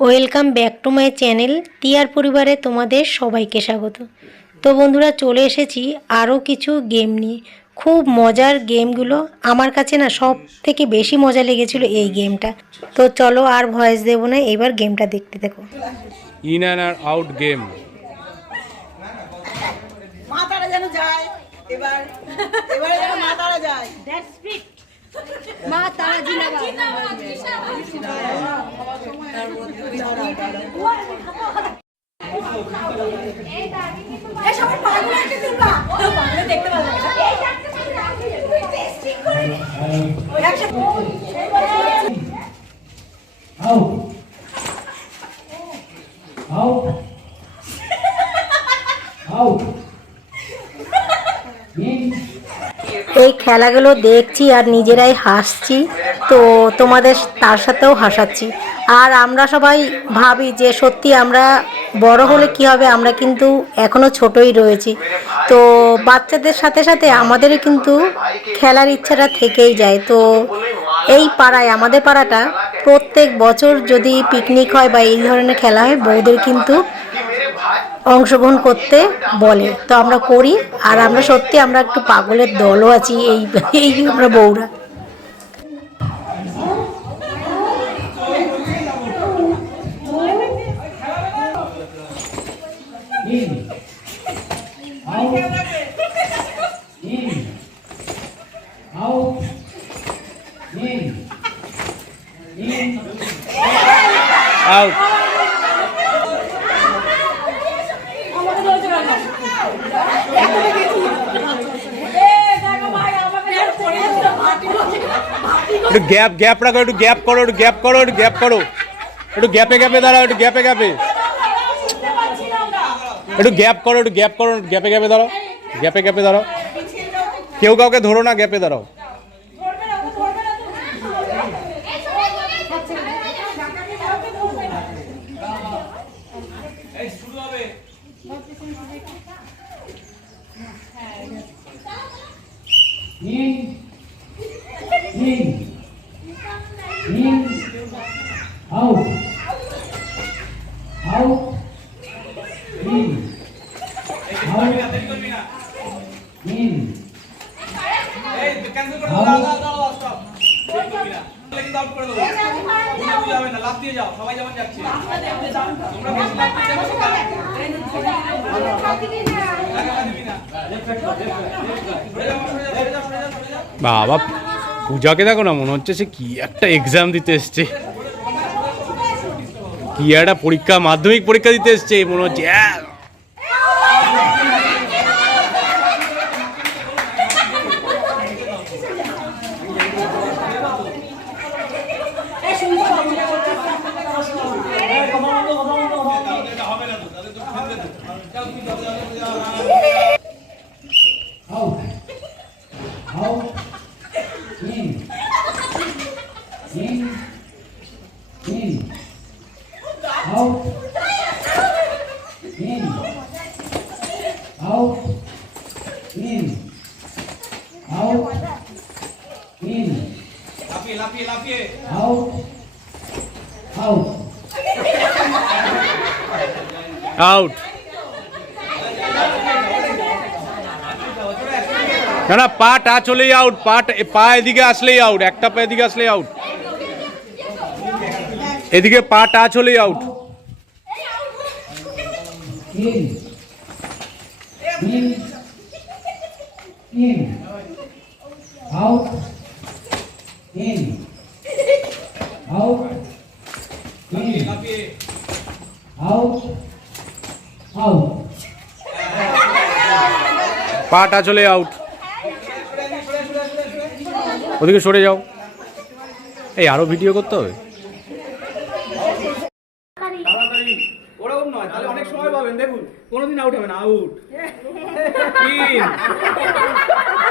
Welcome back to my channel টিয়ার পরিবারে তোমাদের সবাইকে স্বাগত। তো বন্ধুরা চলে এসেছি আরও কিছু গেম নিয়ে। খুব মজার গেমগুলো। আমার কাছে না সব থেকে বেশি মজা লেগেছিল এই গেমটা। তো চলো আর ভয়েস দেবো না এবার গেমটা দেখতে দেখো। In and out game. মাথাটা যেন যায় এবার এবারে যেন মাথাটা যায়। মা তারা Out. Out. Out. In. এই খেলাগুলো দেখছি আর নিজেরাই হাসছি। তো তোমাদের তার সাথেও হাসাচ্ছি। আর আমরা সবাই ভাবি যে সত্যি আমরা বড় হলে কি হবে? আমরা কিন্তু এখনও ছোটই রয়েছি। তো বাচ্চাদের সাথে সাথে আমাদেরও কিন্তু খেলার ইচ্ছাটা থেকেই যায়। তো এই পাড়ায়, আমাদের পাড়াটা প্রত্যেক বছর যদি পিকনিক হয় বা এই ধরনের খেলা হয়, বউদের কিন্তু অংশগ্রহণ করতে বলে তো আমরা করি, আর আমরা সত্যি আমরা একটু পাগলের দলও আছি, এই এই আমরা বউরা. Out. In. Out. In. In. Out একটু গ্যাপ গ্যাপ রাখো, একটু গ্যাপ করো, একটু গ্যাপ করো, একটু গ্যাপ করো। একটু গ্যাপে গ্যাপে দাঁড়াও, একটু গ্যাপে গ্যাপে। একটু গ্যাপ করো, একটু গ্যাপ করো গ্যাপে গ্যাপে দাঁড়াও। গ্যাপে গ্যাপে দাঁড়াও। কেউ কাউকে ধরো না, গ্যাপে দাঁড়াও। ninguém. বাবা, পূজাকে দেখো না, মনে হচ্ছে সে কি একটা এক্সাম দিতে এসছে কি একটা পরীক্ষা, মাধ্যমিক পরীক্ষা দিতে এসছে, মনে হচ্ছে! Out. Out. In. In. In. Out. In. Out. In. Out. In. Out. Out. Out না না পা টাচ হলেই আউট পা টা- পা এদিকে আসলেই আউট একটা পা এদিকে আসলেই আউট এদিকে পা টাচ হলেই out In. In. In. Out. In. Out. In. Out. Out. পা টাচ হলে আউট ওদিকে সরে যাও এই আরও ভিডিও করতে হবে ওরকম নয় তাহলে অনেক সময় পাবেন দেখুন কোনোদিন আউট হবে না আউট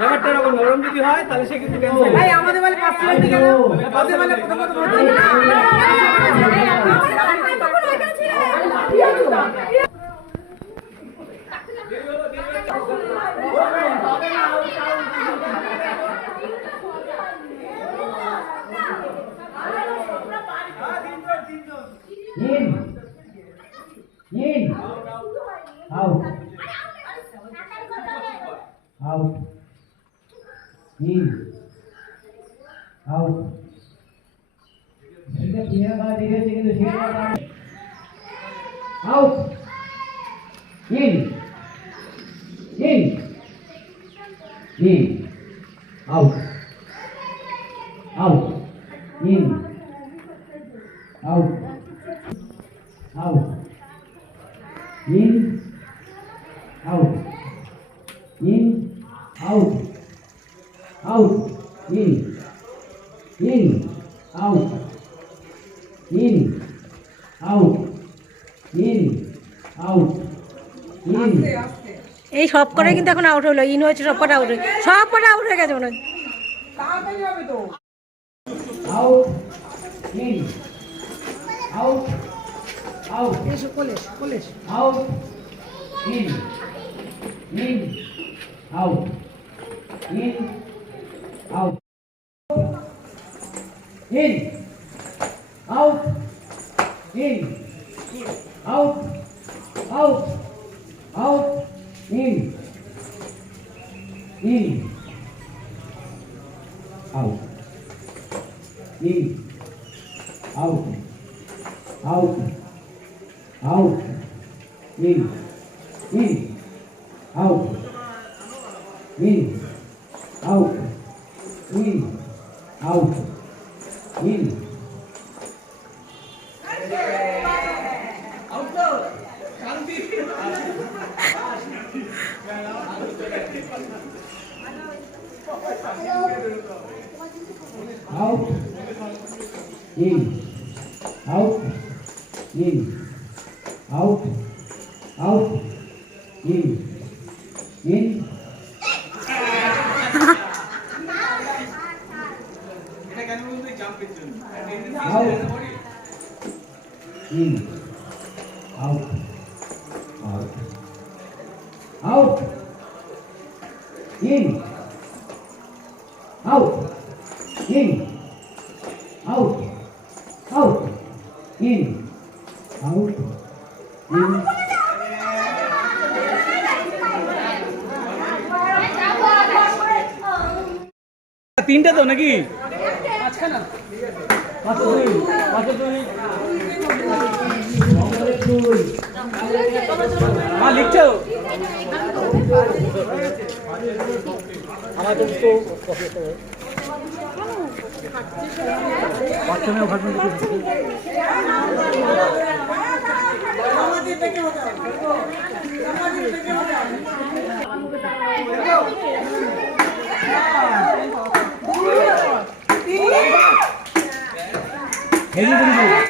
ব্যাপারটা এরকম না, যদি হয় তাহলে সে কিন্তু ভাই আমাদের বলে পাঁচ মিনিট গেল আমাদের বলে প্রথম প্রথম In. In. Out. Out. In. Out. এটা ক্লিয়ার করা ঠিক আছে কিন্তু সেটা out in in in out out in out out in out in out out in in out in out in out in এই সব কটাই কিন্তু এখন আউট হলো ইন হয়েছে সব কটা আউট হয়ে সব কটা আউট হয়ে গেছে মনে হয়। তাড়াতাড়ি হবে তো। out in out out এসো কোলে কোলে এসো। out in in out in out in out in out out out in in out in out out out in out in out in out out in in এটা কেন বলতো এই জাম্পের জন্য out in out out out in out in out out in out in তিনটে তো নাকি লিখছো আমাদের তো বাচ্চা মেয়ে ওখানে Hey, you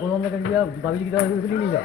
কোনো অন্য কাছে বাবিল গিয়ে নিয়ে যাও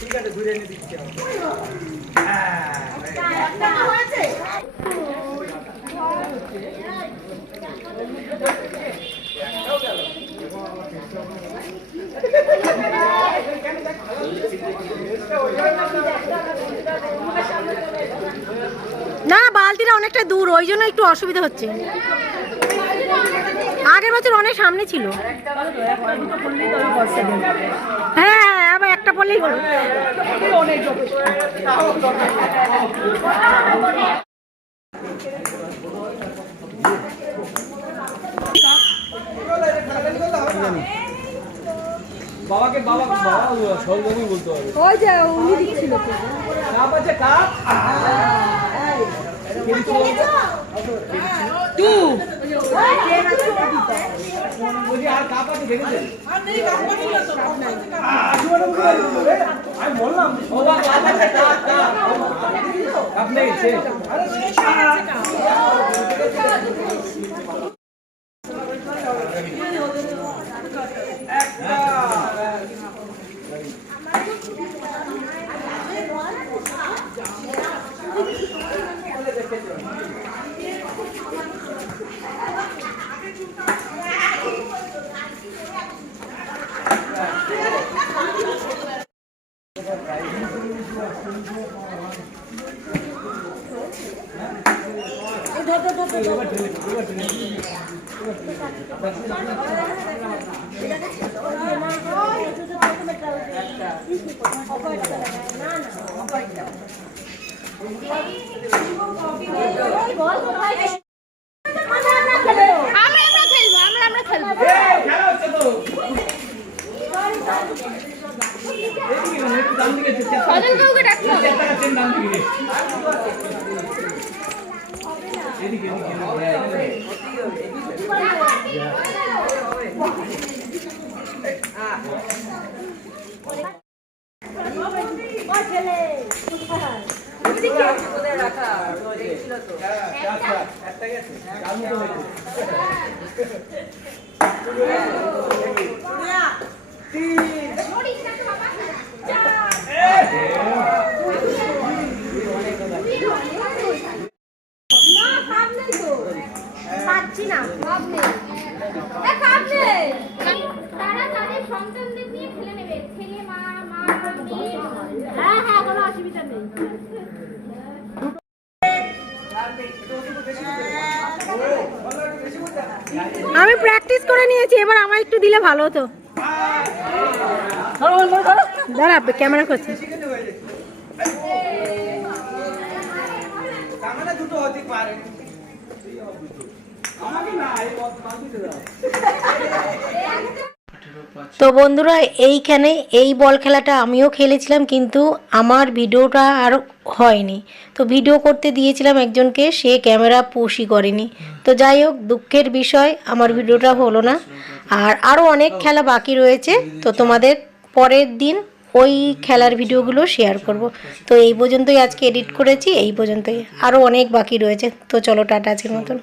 ঠিক আছে ঘুরে এনে দিচ্ছি না না বালতিটা অনেকটা দূর ওই জন্য একটু অসুবিধা হচ্ছে। আগের বছর অনেক সামনে ছিল। হ্যাঁ হ্যাঁ আবার হলো বাবাকে বাবা বাবা সরজনই বলতে হবে। ওই যে উনি দিচ্ছিল। কাপ আছে কাপ। বলছি আমি বললাম ও বাবা কাপ আছে কাপ কাপ তিন আমি প্র্যাকটিস করে নিয়েছি, এবার আমার একটু দিলে ভালো হতো। দাঁড়া ক্যামেরা করছি। আমাকে না তো বন্ধুরা এইখানে এই বল খেলাটা আমিও খেলেছিলাম কিন্তু আমার ভিডিওটা আর হয়নি। তো ভিডিও করতে দিয়েছিলাম একজনকে সে ক্যামেরা পুশই করেনি। তো যাই হোক দুঃখের বিষয় আমার ভিডিওটা হলো না। আর আরও অনেক খেলা বাকি রয়েছে তো তোমাদের পরের দিন ওই খেলার ভিডিওগুলো শেয়ার করব। তো এই পর্যন্তই আজকে এডিট করেছি এই পর্যন্তই আরও অনেক বাকি রয়েছে। তো চলো টাটা আজকের মতন।